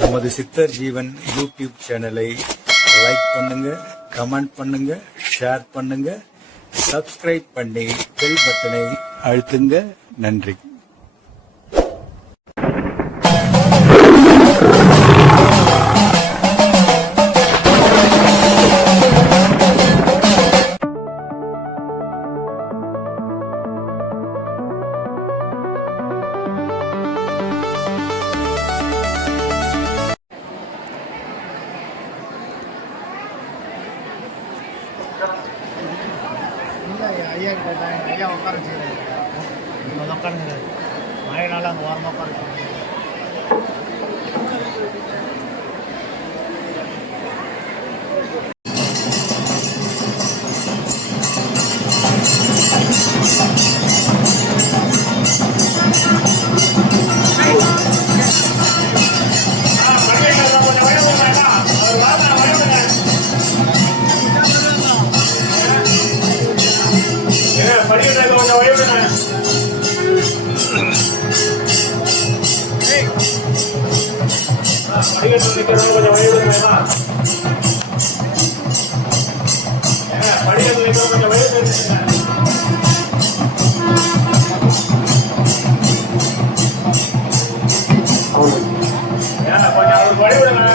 நமது சித்தர் ஜீவன் யூடியூப் சேனலை லைக் பண்ணுங்க, கமெண்ட் பண்ணுங்க, ஷேர் பண்ணுங்க, சப்ஸ்கிரைப் பண்ணி பெல் பட்டனை அழுத்துங்க. நன்றி. ஐயா கிட்ட ஐயா உட்கார வச்சுக்கிறேன், உட்காந்துங்கிறாரு மழைனால அங்கே ஓரமாக உட்கார வச்சுக்கிறேன். கொஞ்சம் வயதுமா படிக்கிறது கொஞ்சம் வயது கொஞ்சம் அவருக்கு வழிவிடுங்க.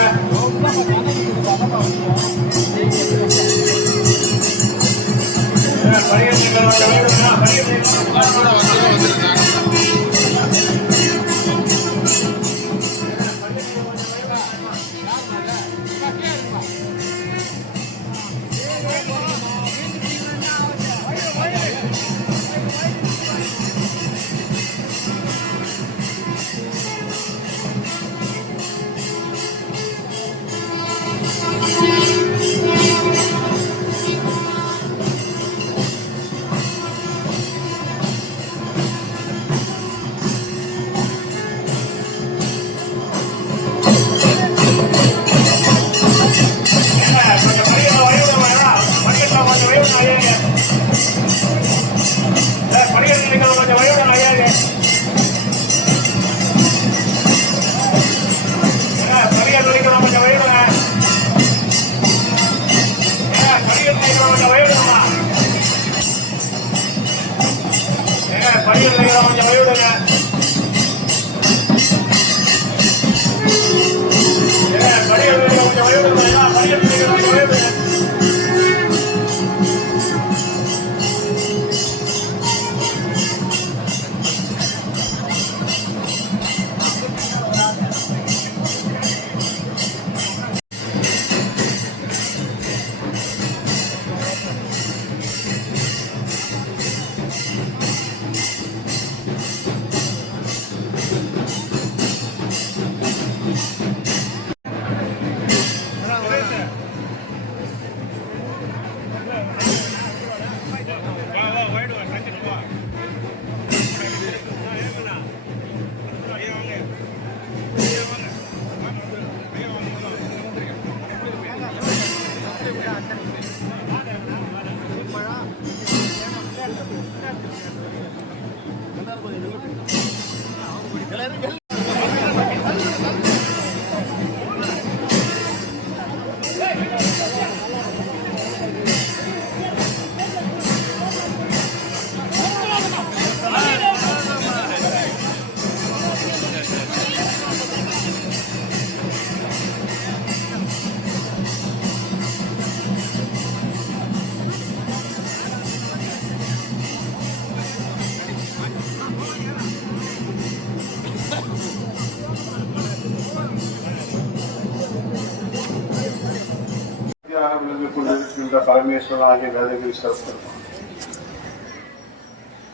கொண்டிருக்கின்ற பரமேஸ்வரனாகிய வேதகிரீஸ்வரர் பெருமான்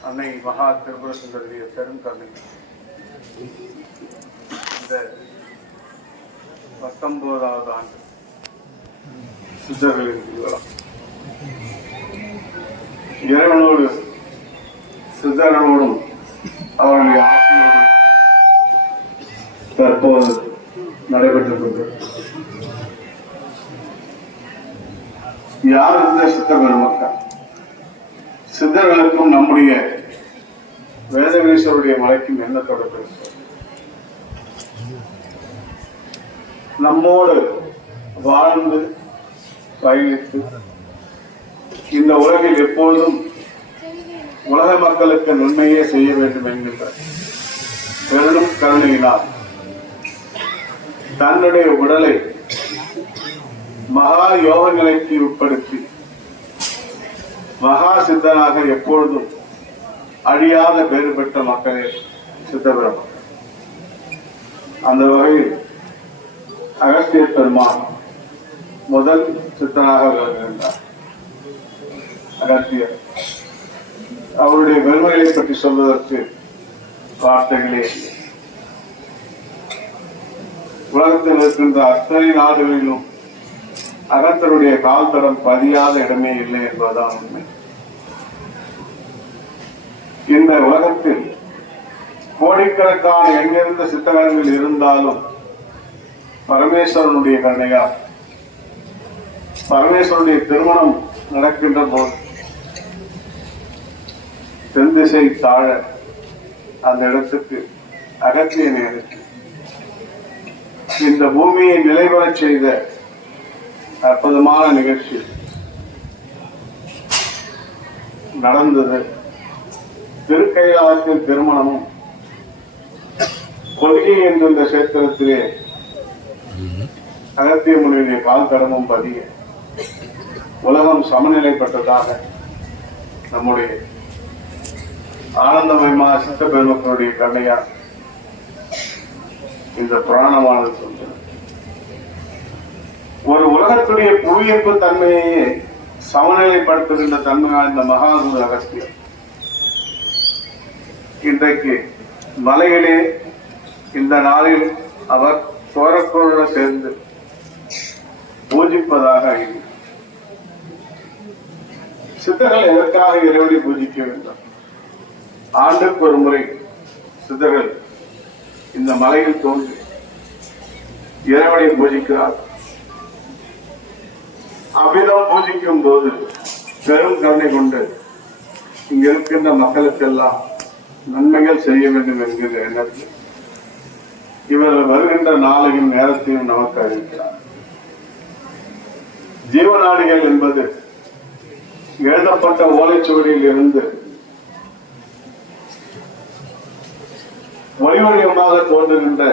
அன்னை மகா திரிபுர சுந்தரிய பெரும் கருணை இந்த 19வது ஆண்டு சித்தர்களின் திருவிழா இறைவனோடு சித்தர்களோடும் அவருடைய ஆசையோடும் தற்போது நடைபெற்றுக் கொண்டிருக்கிறது. யார் இந்த சித்தர் பெருமக்கள்? சித்தர்களுக்கும் நம்முடைய வேதகிரீஸ்வருடைய மலைக்கும் என்ன தொடர்பு? நம்மோடு வாழ்ந்து பயணித்து இந்த உலகில் எப்பொழுதும் உலக மக்களுக்கு நன்மையே செய்ய வேண்டும் என்கின்ற பெரும் கருணையினால் தன்னுடைய உடலை மகா யோக நிலைக்கு உட்படுத்தி மகா சித்தனாக எப்பொழுதும் அழியாத பேறு பெற்ற மக்களே சித்தபிரம. அந்த வகையில் அகஸ்திய பெருமான் முதல் சித்தனாக விளங்குகின்றார். அகஸ்தியர் அவருடைய பெருமைகளை பற்றி சொல்வதற்கு வார்த்தைகளே இல்லை. உலகத்தில் இருக்கின்ற அத்தனை நாடுகளிலும் அகத்தருடைய கால் தடம் பதியாத இடமே இல்லை என்பதுதான் உண்மை. இந்த உலகத்தில் கோடிக்கணக்கான எங்கிருந்த சித்தகங்கள் இருந்தாலும் பரமேஸ்வரனுடைய கருணையால் பரமேஸ்வரனுடைய திருமணம் நடக்கின்ற போது தென் திசை தாழ அந்த இடத்துக்கு அகத்தியனை அனுப்பி இந்த பூமியை நிலைபெறச் செய்த அற்புதமான நிகழ்ச்சி நடந்தது. திருக்கைலாயத்தில் திருமணமும் கொள்கை என்ற இந்த கஷேத்திரத்திலே அகத்திய முனியுடைய கால் தடமும் பதிய உலகம் சமநிலைப்பட்டதாக நம்முடைய ஆனந்தமயமா சித்த பெருமக்களுடைய கண்ணையா இந்த புராணமானது சொல்கிறது. ஒரு உலகத்துடைய புவியீர்ப்பு தன்மையை சமநிலைப்படுத்துகின்ற தன்மை வாய்ந்த மகாகுரு அகஸ்தியர் இன்றைக்கு மலையிலே இந்த நாளில் அவர் தோரக்கோடு சேர்ந்து பூஜிப்பதாக இல்லை. சித்தர்கள் எதற்காக இறைவனை பூஜிக்க வேண்டும்? ஆண்டுக்கு ஒரு முறை சித்தர்கள் இந்த மலையில் தோன்றி இறைவனை பூஜிக்கிறார். அவ்விதம் பூஜிக்கும் போது பெரும் கருணை கொண்டு இங்க இருக்கின்ற மக்களுக்கெல்லாம் நன்மைகள் செய்ய வேண்டும் என்கிற எண்ணத்தில் இவர்கள் வருகின்ற நாளையும் நேரத்தையும் நமக்கு அறிவிக்கிறார். ஜீவநாடிகள் என்பது எழுதப்பட்ட ஓலைச்சுவடியில் இருந்து வழிவழியமாக தோன்றுகின்ற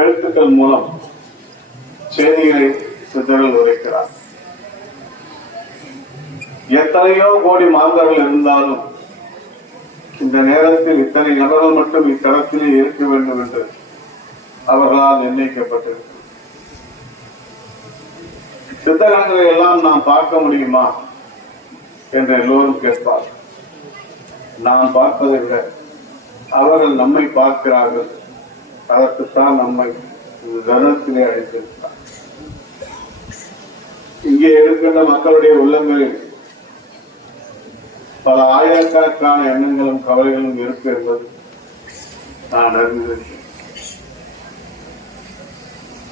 எழுத்துக்கள் மூலம் செய்திகளை சித்தர்கள் உரைக்கிறார். எத்தனையோ கோடி மாந்தர்கள் இருந்தாலும் இந்த நேரத்தில் இத்தனை நபர்கள் மட்டும் இத்தடத்திலே இருக்க வேண்டும் என்று அவர்களால் நிர்ணயிக்கப்பட்டிருக்கிறது. சித்தகங்களை எல்லாம் நாம் பார்க்க முடியுமா என்று எல்லோரும் கேட்பார். நாம் பார்ப்பதை விட அவர்கள் நம்மை பார்க்கிறார்கள். அதற்குத்தான் நம்மை இந்த தருணத்திலே அழைத்திருக்கிறார். இங்கே இருக்கின்ற மக்களுடைய உள்ளங்களில் பல ஆயிரக்கணக்கான எண்ணங்களும் கவலைகளும் இருக்கு என்பது நான் அறிந்திருக்கிறேன்.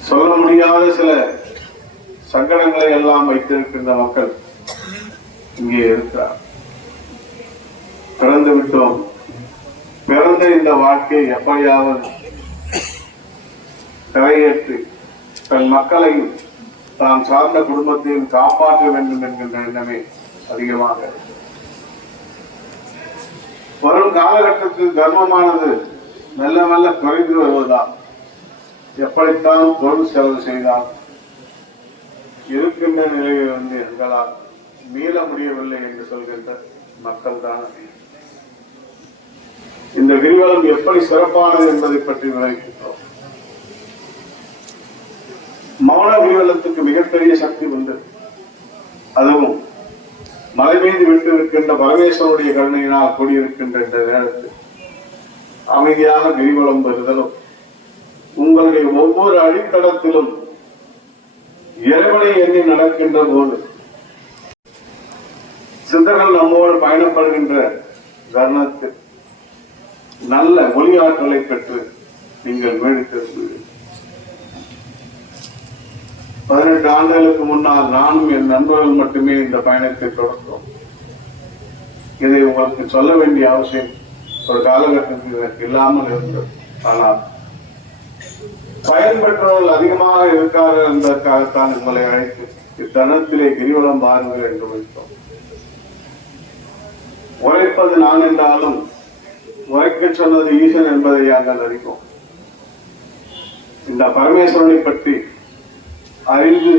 சொல்ல முடியாத சில சங்கடங்களை எல்லாம் வைத்திருக்கின்ற மக்கள் இங்கே இருக்கிறார். பிறந்து விட்டோம், பிறந்த இந்த வாழ்க்கையை எப்படியாவது கரையேற்றி தன் மக்களையும் தான் சார்ந்த குடும்பத்தையும் காப்பாற்ற வேண்டும் என்கின்ற எண்ணமே அதிகமாக வரும் காலகட்டத்தில் தர்மமானது மெல்ல மெல்ல குறைந்து வருவதால் எப்படித்தான் பொருள் செலவு செய்தால் இருக்கின்ற நிலையிலிருந்து எங்களால் மீள முடியவில்லை என்று சொல்கின்ற மக்கள் தான் இந்த கிரிவலம் எப்படி சிறப்பானது என்பதை பற்றி விளக்குகிறோம். மௌன கிரிவலத்துக்கு மிகப்பெரிய சக்தி உண்டு. அதுவும் மலை மீது விட்டு இருக்கின்ற பரமேஸ்வரனுடைய கருணையினால் கூடியிருக்கின்ற இந்த நேரத்தில் அமைதியாக கிரிவலம் பெறுதலும் உங்களுடைய ஒவ்வொரு அடித்தளத்திலும் இறைவனை எண்ணி நடக்கின்ற போது சித்தர்கள் நம்மோடு பயணப்படுகின்ற தருணத்தில் நல்ல ஒளி ஆற்றலை பெற்று நீங்கள் மேடித்திருக்கிறீர்கள். 18 ஆண்டுகளுக்கு முன்னால் நானும் என் நண்பர்கள் மட்டுமே இந்த பயணத்தை தொடர்ந்தோம். இதை உங்களுக்கு சொல்ல வேண்டிய அவசியம் ஒரு காலகட்டத்தில் எனக்கு இல்லாமல் இருந்தது. ஆனால் பயன்பெற்றவர்கள் அதிகமாக இருக்கார்கள் என்பதற்காகத்தான் உங்களை அழைத்து இத்தருணத்திலே கிரிவலம் பாருங்கள் என்று வைத்தோம். உரைப்பது நான் என்றாலும் உரைக்க சொன்னது ஈசன் என்பதை நாங்கள் அறிவோம். இந்த பரமேஸ்வரனை பற்றி அறிந்து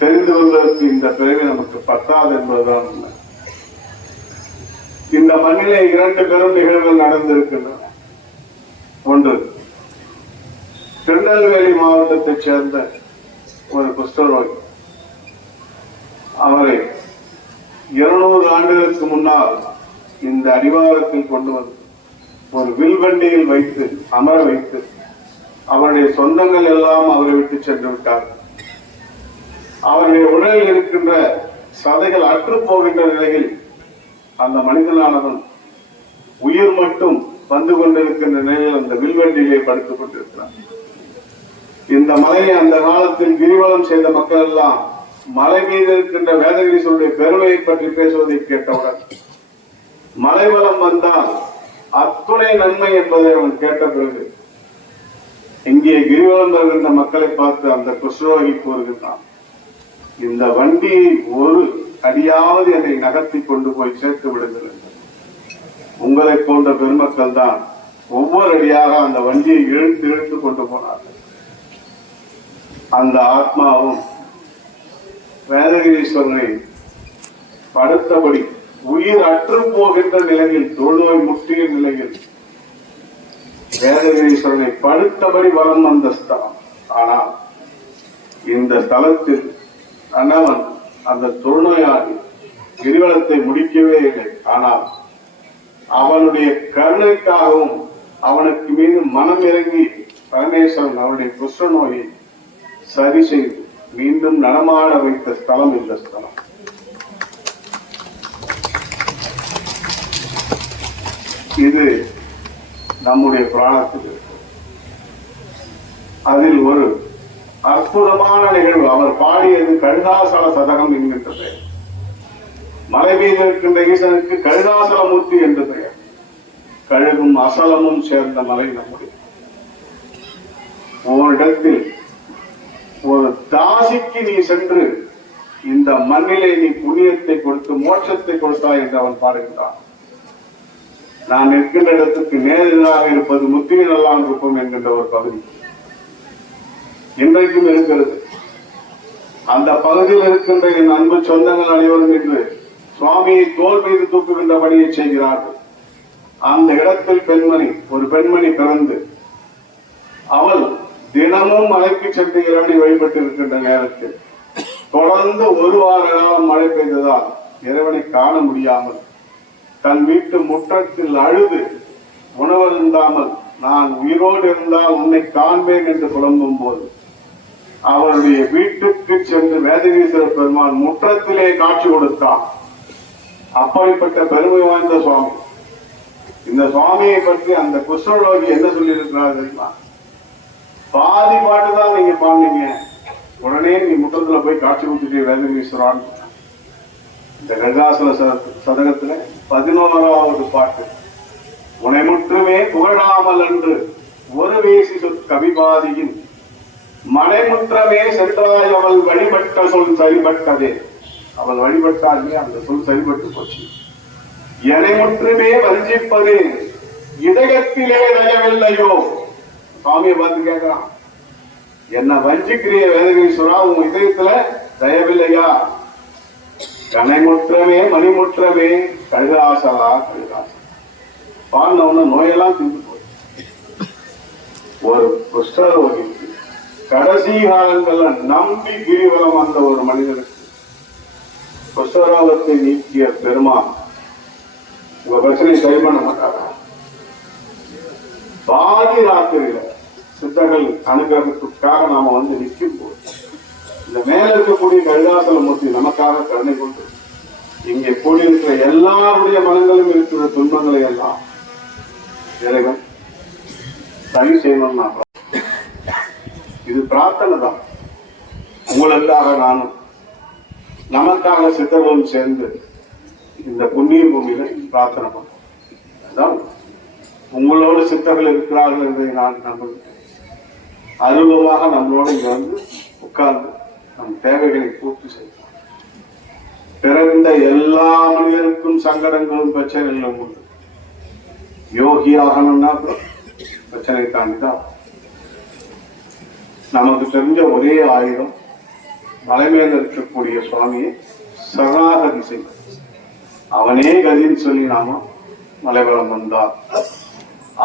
தெரிந்து கொள்வதற்கு இந்த பிறவி நமக்கு பத்தாது என்பதுதான் உண்மை. இந்த மண்ணிலே 2 பெரும் நிகழ்வுகள் நடந்திருக்கின்றன. ஒன்று, திருநெல்வேலி மாவட்டத்தைச் சேர்ந்த ஒரு குஷ்டரோகி. அவரை 200 ஆண்டுகளுக்கு முன்னால் இந்த அடிவாரத்தில் கொண்டு வந்து ஒரு வில்வண்டியில் வைத்து அமர வைத்து அவருடைய சொந்தங்கள் எல்லாம் அவரை விட்டு சென்று விட்டார்கள். அவருடைய உடலில் இருக்கின்ற சதைகள் அற்று போகின்ற நிலையில் அந்த மனிதனானவன் உயிர் மட்டும் வந்து கொண்டிருக்கின்ற நிலையில் அந்த வில்வண்டியிலே படுத்துக் கொண்டிருக்கிறார். இந்த மலையை அந்த காலத்தில் கிரிவலம் செய்த மக்கள் எல்லாம் மலை மீது இருக்கின்ற வேதகிரீஸ்வருடைய பெருமையை பற்றி பேசுவதை கேட்டவுடன் மலைவலம் வந்தால் அத்துணை நன்மை என்பதை அவன் கேட்ட பிறகு இங்கே கிரிவலம் வருகின்ற மக்களை பார்த்து அந்த குஷ்ரோகி கூறுகின்றான், இந்த வண்டியை ஒரு அடியாவது என்னை நகர்த்தி கொண்டு போய் சேர்த்து விடுங்கள். உங்களை போன்ற பெருமக்கள் தான் ஒவ்வொரு அடியாக அந்த வண்டியை இழுத்து கொண்டு போனார்கள். அந்த ஆத்மாவும் வேதகிரீஸ்வரனை படுத்தபடி உயிர் அற்று போகின்ற நிலையில், தொழுநோய் முற்றிய நிலையில் வேதகிரீஸ்வரனை படுத்தபடி வலம் வந்த ஸ்தலம். ஆனால் இந்த ஸ்தலத்தில் கணவன் அந்த தொழுநோயாளி கிரிவலத்தை முடிக்கவே இல்லை. ஆனால் அவனுடைய கருணைக்காகவும் அவனுக்கு மீது மனம் இறங்கி பரமேஸ்வரன் அவனுடைய குஷ்ட நோயை சரி செய்து மீண்டும் நடமாட வைத்த ஸ்தலம் இந்த ஸ்தலம். இது நம்முடைய புராணத்தில் இருக்கு. அதில் ஒரு அற்புதமான நிகழ்வு அவர் பாடியது கழுதாசல சதகம் என்கின்ற பெயர். மலை மீது இருக்கின்ற ஈசனுக்கு கழுதாசலமூர்த்தி என்று பெயர். கழுகும் அசலமும் சேர்ந்த மலை நம்முடைய. ஓரிடத்தில் ஒரு தாசிக்கு நீ சென்று இந்த மண்ணிலே நீ புண்ணியத்தை கொடுத்து மோட்சத்தை கொடுத்தாய் என்று அவன் பாடுகின்றான். நான் நிற்கின்ற இடத்துக்கு நேரெதிராக இருப்பது முத்திரை நல்லாம் இருக்கும் என்கின்ற ஒரு பகுதி இன்றைக்கும் இருக்கிறது. அந்த பகுதியில் இருக்கின்ற என் அன்பு சொந்தங்கள் அனைவரும் என்று சுவாமியை தோல் மீது தூக்குகின்றபடியை செய்கிறார்கள். அந்த இடத்தில் ஒரு பெண்மணி பிறந்து அவள் தினமும் மலைக்கு சென்று இறைவனை வழிபட்டு இருக்கின்ற நேரத்தில் தொடர்ந்து 1 வார காலம் மழை பெய்ததால் இறைவனை காண முடியாமல் தன் வீட்டு முற்றத்தில் அழுது உணவருந்தாமல் நான் உயிரோடு இருந்தால் உன்னை காண்பேன் என்று புலம்பும் போது அவருடைய வீட்டுக்கு சென்று வேதகிரீஸ்வரர் பெருமான் முற்றத்திலே காட்சி கொடுத்தான். அப்படிப்பட்ட பெருமை வாய்ந்த சுவாமி. இந்த சுவாமியை பற்றி அந்த குஷ்டரோகி என்ன சொல்லியிருக்கிறார் தெரியுமா? பாதி பாட்டு தான் நீங்க பாடுனீங்க, உடனே நீ முற்றத்துல போய் காட்சி கொடுத்துட்டு வேதகிரீஸ்வரான். இந்த கழுதாசல சதகத்துல 11வது பாட்டு, உனை முற்றுமே புகழாமல் என்று ஒரு வேசி கவிபாதியின் மனைமுற்றமே சென்றாய் அவள் வழிபட்ட சொல் சரிபட்டதே. அவள் வழிபட்டாலே அந்த சொல் சரிபட்டு போச்சு. என்னை முற்றுமே வஞ்சிப்பது இதயத்திலே தயவில்லையோ. சுவாமியை பார்த்து கேட்கிறான், என்ன வஞ்சிக்கிறிய வேதகிரீஸ்வரா, உன் இதயத்துல தயவில்லையா? கனைமுற்றமே மணிமுற்றமே கழுதாசலா கழுதாசலா. பாடினவன நோயெல்லாம் தீர்ந்து போய் ஒரு குஷ்டரோகிக்கு கடைசி காலங்கள்ல நம்பி கிரிவலம் வந்த ஒரு மனிதனுக்கு குஷ்டரோகத்தை நீக்கிய பெருமான் உங்க பிரச்சனையை சரி பண்ண மாட்டாரா? பாதி ராத்திரியில சித்தர்கள் அனுகிரகத்துக்காக நாம வந்து நிற்கும் போது இந்த மேல இருக்கக்கூடிய கழுதாசல மூர்த்தி நமக்காக கருணை கொண்டு இங்கே கூடியிருக்கிற எல்லாருடைய மனங்களும் இருக்கிற துன்பங்களை எல்லாம் இறைவன் சரி செய்யணும்னா இது பிரார்த்தனை தான். உங்களுக்காக நானும் நமக்காக சித்தர்களும் சேர்ந்து இந்த புண்ணிய பூமியில பிரார்த்தனை பண்றோம். உங்களோடு சித்தர்கள் இருக்கிறார்கள் என்பதை நான் நம்புகிறேன். அருவமாக நம்மளோட இங்க வந்து உட்கார்ந்து நம் தேவைகளை பூர்த்தி செய்யலாம். பிறந்த எல்லா மனிதருக்கும் சங்கடங்களும் பிரச்சனைகளும் உண்டு. யோகி ஆகணும்னா பிரச்சனை தாண்டிதான். நமக்கு தெரிஞ்ச ஒரே ஆயுதம் மலை மேல இருக்கக்கூடிய சுவாமியை சரணாகதி செய்வது. அவனே கதின்னு சொல்லி நாம மலைவளம் வந்தார்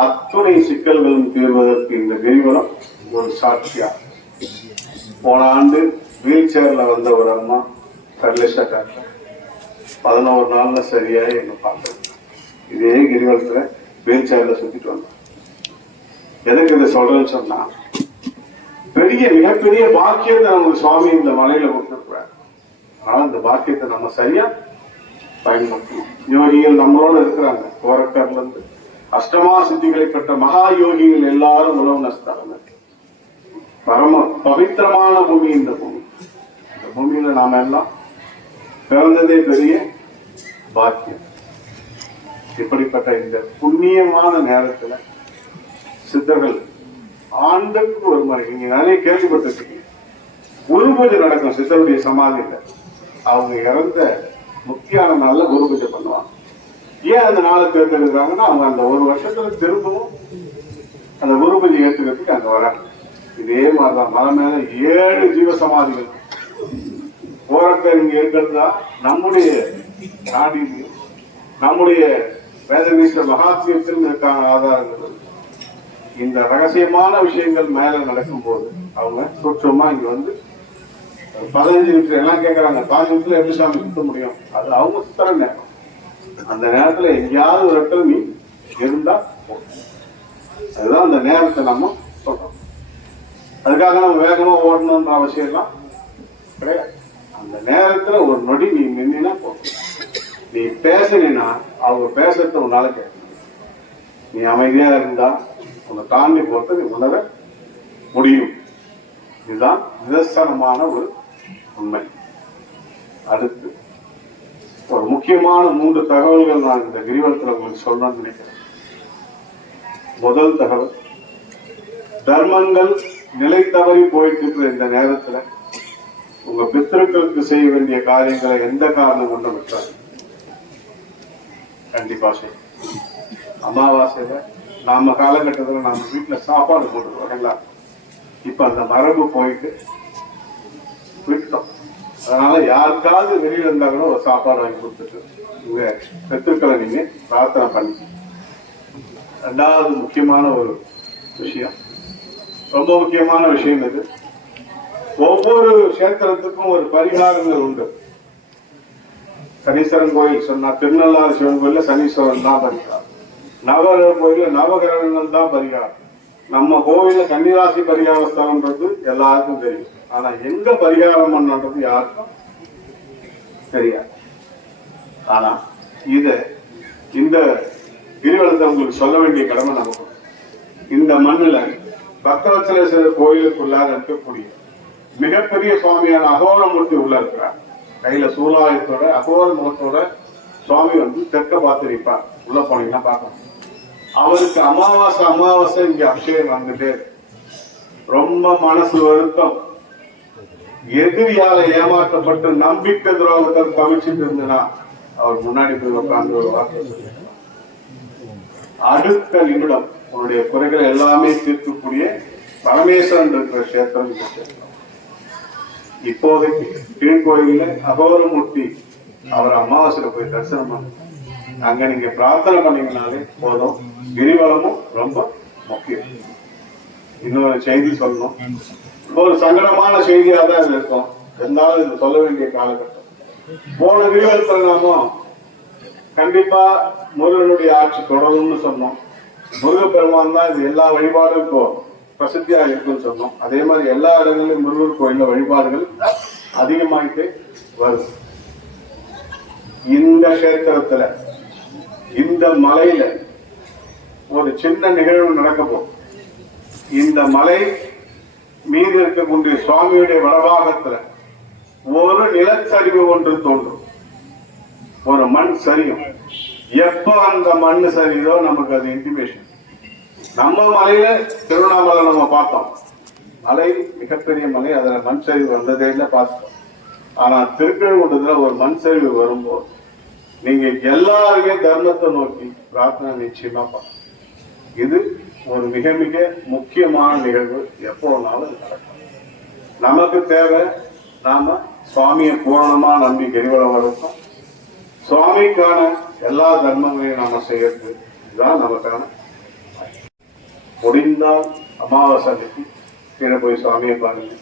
அத்துணை சிக்கல்களும் தீர்வதற்கு இந்த கிரிவலம் ஒரு சாட்சியா. போன ஆண்டு வீல் சேர்ல வந்த ஒரு அம்மா கர்லேஷா டாக்டர் 11 நாள்ல சரியா எங்க பார்த்தோம். இதே கிரிவலத்துல வீல் சேர்ல சுத்திட்டு வந்தோம். எதுக்கு இதை சொல்றேன்னு சொன்னா, மிகப்பெரிய பாக்கியத்தை நமக்கு சுவாமி இந்த மலையில கொடுத்திருக்கிறார். அதனால இந்த பாக்கியத்தை நம்ம சரியா பயன்படுத்தணும். யோகிகள் நம்மளோட இருக்கிறாங்க. கோரக்கர்ல இருந்து அஷ்டமா சித்திகளை பெற்ற மகா யோகிகள் எல்லாரும் உலகம் நஷ்டாங்க. பரம பவித்திரமான பூமி இந்த பூமி. இந்த பூமியில நாம எல்லாம் பிறந்ததே பெரிய பாக்கியம். இப்படிப்பட்ட இந்த புண்ணியமான நேரத்துல சித்தர்கள் ஆண்டுக்கு ஒரு முறை, நீங்க நிறைய கேள்விப்பட்டிருக்கீங்க, குரு பூஜை நடக்கும் சித்தருடைய சமாதியில. அவங்க இறந்த முக்கியமான நாள்ல குரு பூஜை பண்ணுவாங்க. ஏன் அந்த நாளை தேர்ந்தெடுக்கிறாங்கன்னா, அவங்க அந்த ஒரு வருஷத்துல திரும்பவும் அந்த குரு பூஜை ஏற்றுக்கிறதுக்கு அங்க வராங்க. இதே மாதிரிதான் மலை மேல 7 ஜீவ சமாதிகள் போராட்டம் இங்க இருக்கிறதா நம்முடைய நாடில் நம்முடைய வேதநீஸ்வர மகாத்மியத்தில் இருக்கான ஆதாரங்கள். இந்த ரகசியமான விஷயங்கள் மேல நடக்கும் போது அவங்க சூட்சமா இங்க வந்து 15 நிமிஷம் எல்லாம் கேட்கறாங்க. 5 நிமிஷத்துல எப்படி சாமி சுத்த முடியும்? அது அவங்க சுத்தர நேரம். அந்த நேரத்துல எங்கேயாவது ஒரு இடத்துல நீ இருந்தா அதுதான் அந்த நேரத்தை நம்ம சொல்றோம். அதுக்காக நம்ம வேகமா ஓடணும்ன்ற அவசியம் எல்லாம் கிடையாது. அந்த நேரத்துல ஒரு நொடி நீ நின்னா போதும். நீ பேசினா அவங்க பேசுறத உன்னால கேட்க. நீ அமைதியா இருந்தா உன்னை தாண்டி போறது நீ உணர முடியும். இதுதான் நிதர்சனமான ஒரு உண்மை. அடுத்து ஒரு முக்கியமான 3 தகவல்கள் நான் இந்த கிரிவலத்தில் உங்களுக்கு சொல்லணும்னு நினைக்கிறேன். முதல் தகவல், தர்மங்கள் நிலை தவறி போயிட்டு இருக்கிற இந்த நேரத்துல உங்க பித்திருக்களுக்கு செய்ய வேண்டிய காரியங்களை எந்த காரணம் கொண்டு விட்டாங்க கண்டிப்பா செய்யும். அமாவாசையில நாம காலகட்டத்துல நம்ம வீட்டுல சாப்பாடு போட்டுருவோம். இப்ப அந்த மரபு போயிட்டு விட்டோம். அதனால யாருக்காவது வெளியில இருந்தா கூட ஒரு சாப்பாடு வாங்கி கொடுத்துட்டு உங்க பித்திருக்களை நீங்க பிரார்த்தனை பண்ணி. 2வது முக்கியமான ஒரு விஷயம், ரொம்ப முக்கியமான விஷயம் இது. ஒவ்வொரு கஷேத்திரத்துக்கும் ஒரு பரிகாரங்கள் உண்டு. சனீஸ்வரன் கோயில் சொன்னா திருநள்ளாறு சிவன் கோயில சனீஸ்வரன் தான் பரிகாரம். நவகிரக கோயில நவகிரகங்கள் தான் பரிகாரம். நம்ம கோவில கன்னிராசி பரிகார ஸ்தலம்ன்றது எல்லாருக்கும் தெரியும். ஆனா எங்க பரிகாரம் பண்ணது யாருக்கும் தெரியாது. ஆனா இந்த கிரிவலத்தை உங்களுக்கு சொல்ல வேண்டிய கடமை நமக்கு. இந்த மண்ணுல பக்தவத்சலேஸ்வரர் கோயிலுக்குள்ளார இருக்கக்கூடிய மிகப்பெரிய சுவாமியான அகோரமூர்த்தி உள்ள இருக்கிறார். கையில சூலாயத்தோட அகோர முகத்தோட சுவாமி வந்து தெற்க பார்த்து நிற்பார். உள்ள போனீங்கன்னா பார்க்கணும். அவருக்கு அமாவாசை இங்க அபிஷேகம் வந்துட்டே ரொம்ப மனசு வருத்தம். எதிரியால ஏமாற்றப்பட்டு நம்பிக்கை துரோகத்தை கவிச்சிட்டு இருந்தனா அவர் முன்னாடி போய் உட்கார்ந்து ஒரு வார்த்தை, அடுத்த நிமிடம் உன்னுடைய குறைகளை எல்லாமே தீர்க்கக்கூடிய பரமேஸ்வரன் இருக்கிற கஷேத்திரம். இப்போதைக்கு கீழ்கோயில அகோரமூர்த்தி அவர் அமாவாசையில போய் தரிசனம் பண்ண அங்க நீங்க பிரார்த்தனை பண்ணீங்கனாலே போதும். கிரிவலமும் ரொம்ப முக்கியம். இன்னொரு செய்தி சொல்லணும். ஒரு சங்கடமான செய்தியா தான் இது இருக்கும். இருந்தாலும் இது சொல்ல வேண்டிய காலகட்டம். போன கிரிவலத்தில் நாம கண்டிப்பா முருகனுடைய ஆட்சி தொடரும்னு சொன்னோம். முருகப்பெருமான் தான் இது எல்லா வழிபாடுக்கும் பிரசித்தியா இருக்குன்னு சொன்னோம். அதே மாதிரி எல்லா இடங்களிலும் முருகர் கோயில வழிபாடுகள் அதிகமாயிட்டு வருது. இந்த கஷேத்திரத்துல இந்த மலையில ஒரு சின்ன நிகழ்வு நடக்க போகும். இந்த மலை மீது இருக்கக்கூடிய சுவாமியுடைய வடபாகத்துல ஒரு நிலச்சரிவு ஒன்று தோன்றும். ஒரு மண் சரியும். எப்ப அந்த மண் சரிதோ நமக்கு அது இன்டிமேஷன். நம்ம மலையில திருவண்ணாமலை நம்ம பார்த்தோம். மலை மிகப்பெரிய மலை, அதுல மண் சரிவு வந்ததே இல்லை பார்த்துட்டோம். ஆனா திருக்கழுகுன்றத்துல ஒரு மண் சரிவு வரும்போது நீங்க எல்லாருமே தர்மத்தை நோக்கி பிரார்த்தனை நிச்சயமா பண்ணணும். இது ஒரு மிக மிக முக்கியமான நிகழ்வு. எப்போனாலும் நடக்கும். நமக்கு தேவை நாம சுவாமியை பூரணமா நம்பி கிரிவலம் வரணும். சுவாமிக்கான எல்லா தர்மங்களையும் நாம செய்யறது இதுதான் நமக்கான. முடிந்தால் அமாவாசை அன்னைக்கு கீழே போய் சுவாமியை பாருங்க.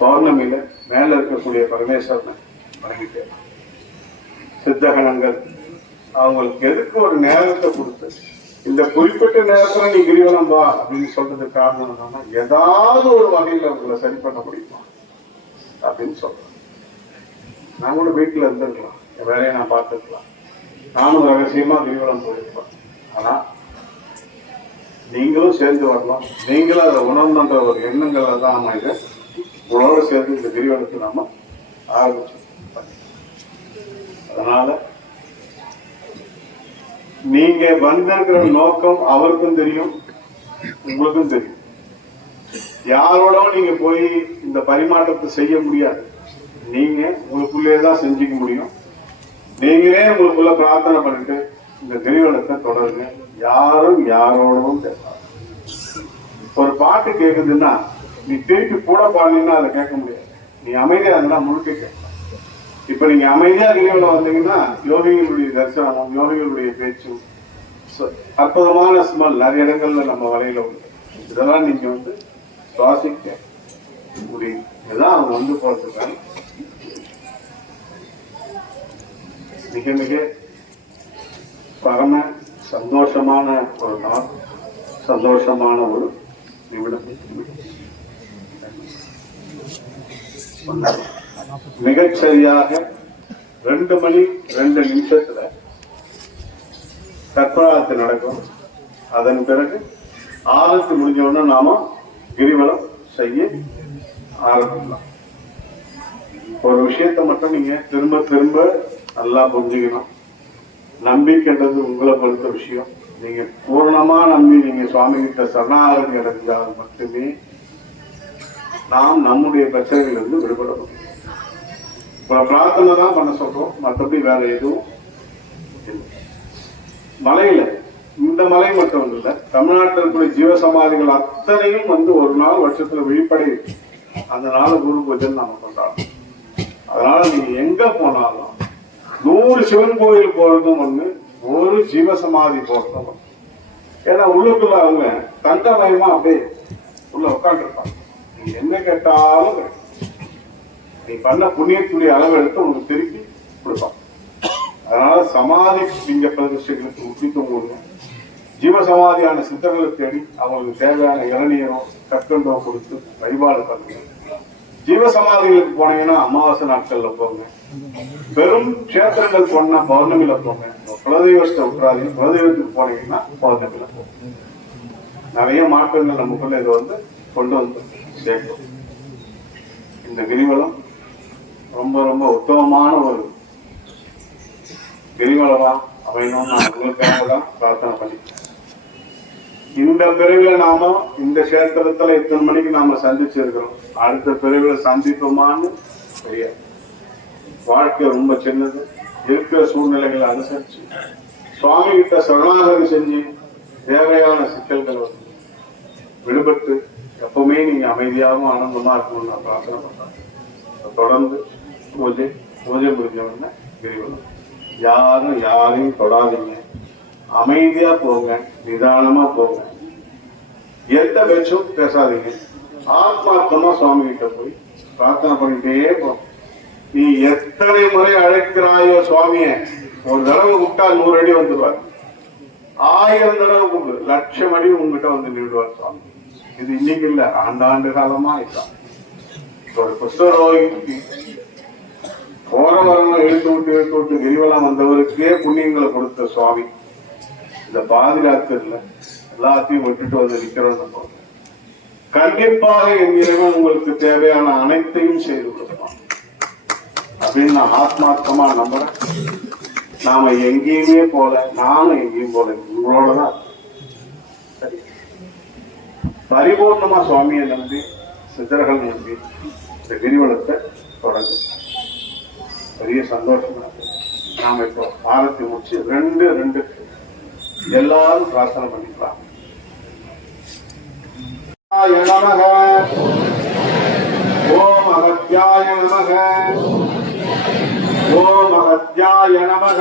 பௌர்ணமியில மேல இருக்கக்கூடிய பரமேஸ்வரனை வணங்கிட்டு சித்தகணங்கள் அவங்களுக்கு எதுக்கு ஒரு நேரத்தை கொடுத்து இந்த குறிப்பிட்ட நேரத்துல நீ கிரிவலம் வா அப்படின்னு சொல்றதுக்கு காரணம் என்னன்னா, ஏதாவது ஒரு வகையில உங்களை சரி பண்ண முடியுமா அப்படின்னு சொல்றேன். நான் கூட வீட்டுல இருந்திருக்கலாம், என் வேலையை நான் பார்த்துருக்கலாம், நானும் ரகசியமா கிரிவலம் போயிருப்பேன். ஆனா நீங்களும் சேர்ந்து வரலாம். நீங்களும் அதை உணர்ந்த ஒரு எண்ணங்களை தான் நாம இதை உங்களோட சேர்ந்து இந்த கிரிவலத்தை நாம ஆரம்பிச்சோம். அதனால நீங்க வந்திருக்கிற நோக்கம் அவருக்கும் தெரியும், உங்களுக்கும் தெரியும். யாரோடவும் நீங்க போய் இந்த பரிமாற்றத்தை செய்ய முடியாது. நீங்க உங்களுக்குள்ளேதான் செஞ்சுக்க முடியும். நீங்களே உங்களுக்குள்ள பிரார்த்தனை பண்ணிட்டு இந்த கிரிவலத்தை தொடருங்க. யாரும் யாரோடவும் பேசாது. ஒரு பாட்டு கேக்குதுன்னா நீ திருப்பி கூட பாடினா அதை கேட்க முடியாது. நீ அமைதியா இருந்தா முழுக்க கேட்கலாம். இப்ப நீங்க அமைதியா கிரிவலம் வந்தீங்கன்னா யோகிகளுடைய தரிசனமும் யோகிகளுடைய பேச்சும் அற்புதமான ஸ்மெல் நிறைய இடங்கள்ல நம்ம வலையில உண்டு. இதெல்லாம் நீங்க வந்து சுவாசிக்க முடியும். இதுதான் அவங்க வந்து போறதுக்கான மிக மிக பரம சந்தோஷமான ஒரு நாள், சந்தோஷமான ஒரு நிமிடம். மிகச்சரியாக 2 மணி 2 நிமிஷத்துல கற்பராத்து நடக்கும். அதன் பிறகு ஆரத்தி முடிஞ்ச உடனே நாம கிரிவலம் செய்ய ஆரம்பிக்கலாம். ஒரு விஷயத்தை மட்டும் நீங்க திரும்ப திரும்ப நல்லா புரிஞ்சுக்கணும். நம்பிக்கைன்றது உங்களை பொறுத்த விஷயம். நீங்க பூர்ணமா நம்பி நீங்க சுவாமி கிட்ட சரணாகதி அடைந்தால் மட்டுமே நாம் நம்முடைய பிரச்சனைகளிலிருந்து விடுபட முடியும். இப்ப பிரார்த்தனை தான் பண்ண சொல்றோம், மற்றபடி வேற எதுவும் இல்லை. மலையில இந்த மலை மட்டும் இல்ல, தமிழ்நாட்டில் இருக்கக்கூடிய ஜீவசமாதிகள் அத்தனையும் வந்து ஒரு நாள் வருஷத்துல வெளிப்படை அந்த நாள் குரு பூஜை நாம கொண்டாடுறோம். அதனால நீங்க எங்க போனாலும் 100 சிவன் கோயில் போறதும் ஒண்ணு, ஒரு ஜீவசமாதி போறதும் ஒண்ணு. ஏன்னா உள்ளுக்குள்ள அவங்க தங்கமயமா அப்படியே உள்ள உட்காந்து இருப்பாங்க. நீ என்ன கேட்டாலும் நீ பண்ண புண்ணியத்துடைய அளவு எடுத்து உங்களுக்கு திருப்பி கொடுப்பாங்க. அதனால சமாதி லிங்க பிரதிஷ்டைகளுக்கு முக்கியத்துவம் கொடுங்க. ஜீவசமாதியான சித்தர்களை தேடி அவங்களுக்கு தேவையான இளநீரோ கற்கண்டோ கொடுத்து வழிபாடு பண்ணுங்க. ஜீவசமாதிகளுக்கு போனீங்கன்னா அமாவாசை நாட்கள்ல போங்க. பெரும் கஷேத்திரங்கள் போனா பௌர்ணமியில போங்க. குலதெய்வத்தை விட்டுறாதீங்க. குலதெய்வத்துக்கு போனீங்கன்னா பௌர்ணமியில போங்க. நிறைய மாற்றங்கள் நமக்குள்ள இதை வந்து கொண்டு வந்து சேர்க்கும். இந்த கிரிவலம் ரொம்ப ரொம்ப உத்தமமான ஒரு கிரிவலமா அமையணும். நான் உங்களுக்காக தான் பிரார்த்தனை பண்ணிக்கிறேன். இந்த பிரிவுல நாம இந்த கஷேத்திரத்துல இத்தனை மணிக்கு நாம சந்திச்சிருக்கிறோம். அடுத்த பிரிவுல சந்திப்போமான்னு தெரியாது. வாழ்க்கை ரொம்ப சின்னது. இருக்கிற சூழ்நிலைகளை அனுசரிச்சு சுவாமி கிட்ட சரணாகதி செஞ்சு தேவையான சிக்கல்கள் வந்து விடுபட்டு எப்பவுமே நீங்க அமைதியாகவும் ஆனந்தமா இருக்கணும்னு நான் பிரார்த்தனை பண்றேன். தொடர்ந்து பூஜை முடிஞ்சவொடனே கிரிவலம். யாரும் யாரையும் தொடாதீங்க. அமைதியா போங்க, நிதானமா போங்க. எந்த பேச்சும் பேசாதீங்க. ஆத்மார்த்தமா சுவாமி கிட்ட போய் பிரார்த்தனை பண்ணிட்டே போங்க. நீ எத்தனை முறை அழைக்கிறாயோ சுவாமிய, ஒரு தடவை கூப்பிட்டா 100 அடி வந்துடுவார். 1000 தடவை கூப்பிடு, 1,00,000 அடி உங்ககிட்ட வந்து நின்றுவார் சுவாமி. இது இன்னைக்கு இல்ல, ஆண்டாண்டு காலமா இதுதான். ஒரு குஷ்டரோகிக்கு போற வரணும் இழுத்து விட்டு கிரிவலம் வந்தவருக்கே புண்ணியங்களை கொடுத்த சுவாமி இந்த பாதுகாத்துல எல்லாத்தையும் விட்டுட்டு வந்து நிக்கிறோம். கண்டிப்பாக என் இறைவன் உங்களுக்கு தேவையான அனைத்தையும் செய்து கொடுப்பான் அப்படின்னு நான் ஆத்மார்த்தமா நம்புறேன். நாம எங்கேயுமே போல, நானும் எங்கேயும் போல, உங்களோடதான் சரி. பரிபூர்ணமா சுவாமியை நம்பி சித்தர்கள் நம்பி இந்த கிரிவலத்தை தொடங்கும். பெரிய சந்தோஷம். நாம இப்போ ஆரத்தி முடிச்சு ரெண்டு எல்லாரும் பிரார்த்தனை பண்ணிக்கலாம். நமக ஓம் அகத்யாய நமக ஓம் அகத்யாய நமக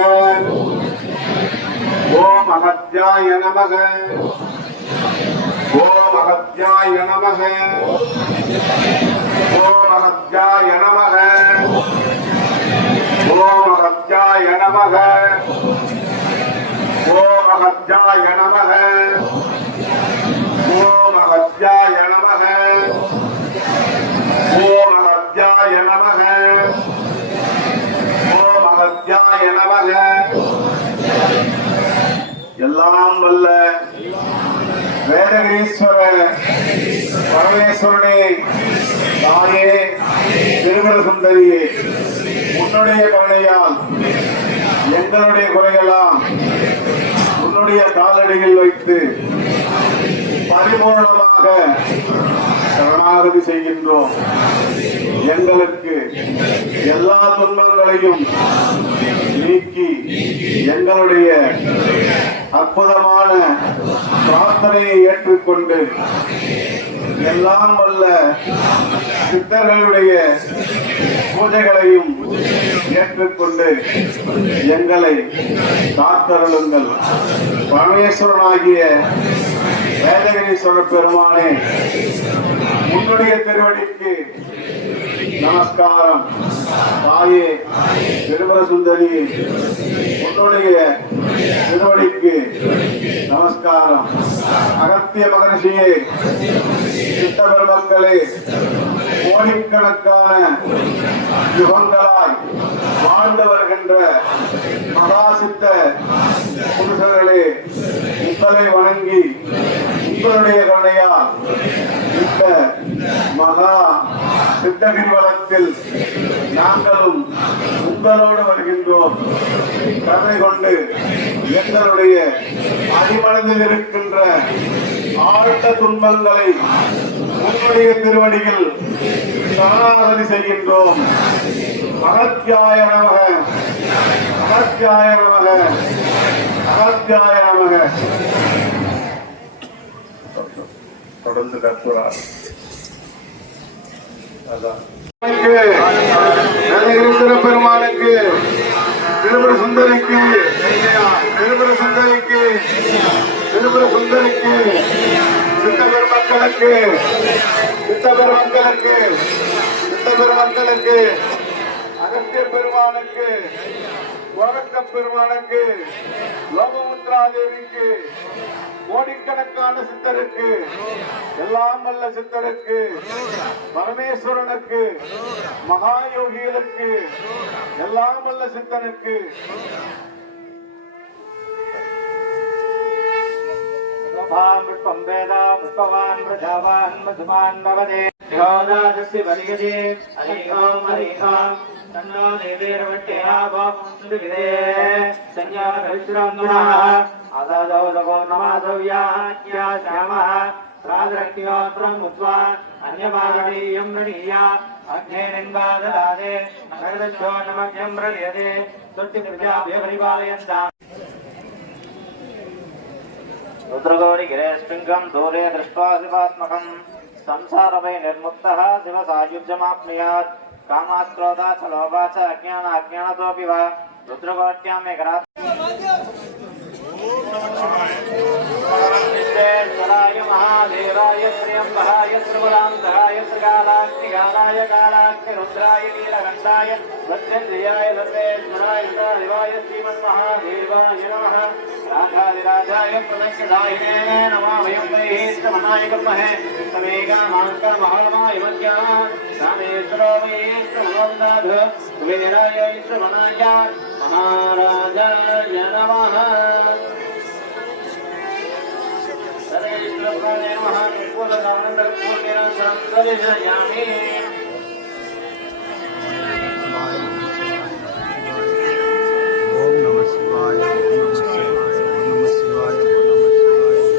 ஓம் அகத்யாய நமக ஓம் அகத்யாய நமக ஓம் அகத்யாய நமக ஓம் அகத்யாய நமக ஓம் அகத்யாய நமக ஓம் அகத்யாய நமக ஓம் அகத்யாய நமக ஓம் அகத்யாய நமக. எல்லாம் வல்ல வேதகிரீஸ்வர பரமேஸ்வரனே, தாயே திருமல சுந்தரியே, உன்னுடைய கருணையால் எங்களுடைய குறையெல்லாம் உன்னுடைய காலடியில் வைத்து பரிபூர்ணமாக சரணாகதி செய்கின்றோம். எங்களுக்கு எல்லா துன்பங்களையும் நீக்கி எங்களுடைய அற்புதமான பிரார்த்தனையை ஏற்றுக்கொண்டு எல்லாம் வல்ல சித்தர்களுடைய பூஜைகளையும் ஏற்றுக்கொண்டு எங்களை காத்தருளுங்கள். பரமேஸ்வரனாகிய வேதகிரீஸ்வரர் பெருமானே, உன்னுடைய திருவடிக்கு நமஸ்காரம். தாயே திருமல சுந்தரியே, உன்னுடைய திருவடிக்கு நமஸ்காரம். அகத்திய மகரிஷியே, சித்த பெருமக்களே, கோடிக்கணக்கான யுகங்களாய் வாழ்ந்து வருகின்ற மகாசித்த புருஷர்களே, உங்களை வணங்கி உங்களுடைய கருணையால் இந்த மகா சித்த கிரிவலத்தில் நாங்களும் உங்களோடு வருகின்றோம். கருணை கொண்டு எங்களுடைய அடிமனதில் இருக்கின்ற ஆழ்ந்த துன்பங்களை உங்களுடைய திருவடியில் சரணாகதி செய்கின்றோம். அகத்யாய நமக அகத்யாய நமக அகத்யாய நமக. தொடர்ந்து கற்பூரார் பெருமானுக்கு, திருபுர சுந்தரிக்கு, திருபுர சுந்தரிக்கு, திருபுர சுந்தரிக்கு, சித்த பெருமக்களுக்கு, சித்த பெருமக்களுக்கு, சித்த பெருமக்களுக்கு, அகத்திய பெருமானுக்கு, கோரக்க பெருமானுக்கு, லோகமுத்ராதேவிக்கு, கோடிக்கணக்கான சித்தருக்கு, எல்லாம் வல்ல சித்தருக்கு, பரமேஸ்வரனுக்கு, மகாயோகிகளுக்கு, எல்லாம் வல்ல சித்தனுக்கு புஷ்பம் வேத புஷ்பவான் பிரஜாவான் மதுமான் பவதே யோதாதஸ்ய வலிகதே அலிகாம் அலிகாம் தன்னோ தேவேரவட்டேயாவாம் சுவிதே சஞ்ஞான விஸ்ராந்துணः ஆதாதௌதகோ நமாதவ்யாஹ்யா శ్యామः ராதரக்தியோத்ரம் உத்வான் அன்யமாரணீயம் ரணீயா அக்னேரின்வாதலாதே நகரதோ நமக்யம் ரலியதே துர்த்தி பிரஜாபிய பரிபாலயந்தாம். रुद्रगौरी गिरेस्पिंगम दूरे दृष्ट्वा शिवात्मकं संसारभय निर्मुक्तः शिव सायुज्यमाप्नुयात् कामात् क्रोधात् लोभात् च अज्ञानातोऽपि वा रुद्रगौर्यां मेघरात् विश्वेश्वराय महादेवाय त्र्यम्बकाय त्रिपुरान्तकाय त्रिकालाग्निकालाय कालाग्निरुद्राय नीलकण्ठाय वज्रन्द्रियाय सर्वेश्वराय सदाशिवाय श्रीमन्महादेवाय नमः. राधादिराजाय प्रदक्षिणायिने नमः. वयं वैश्रवणाय कुर्महे तमेकामाङ्कमहामाय मध्याः रामेश्वरो वैश्रवणोन्दाधु कुबेराय श्रवणाय महाराजाय नमः. सर्वेश्वराय नमः. पूर्णदानन्दपूर्णिरं दर्शयामि. ஓம் நம சிவாய, ஓம் நம சிவாய, ஓம் நம சிவாய, ஓம் நம சிவாய, ஓம் நம சிவாய.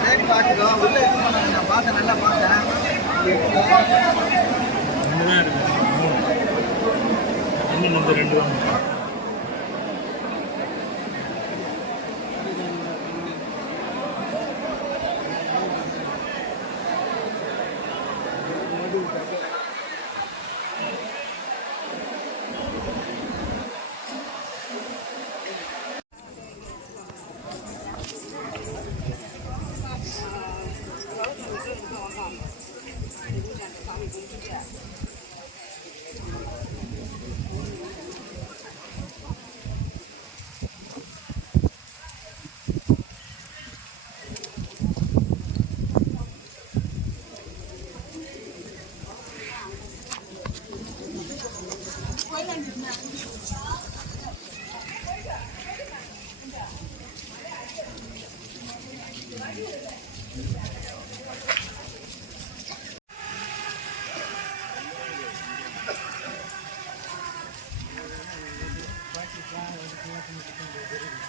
தேடி பார்த்துக்கோ உள்ள இது பண்ணாங்க நான் பார்த்தேன் நல்லா பார்த்தேன் நம்பர் 2 Thank you.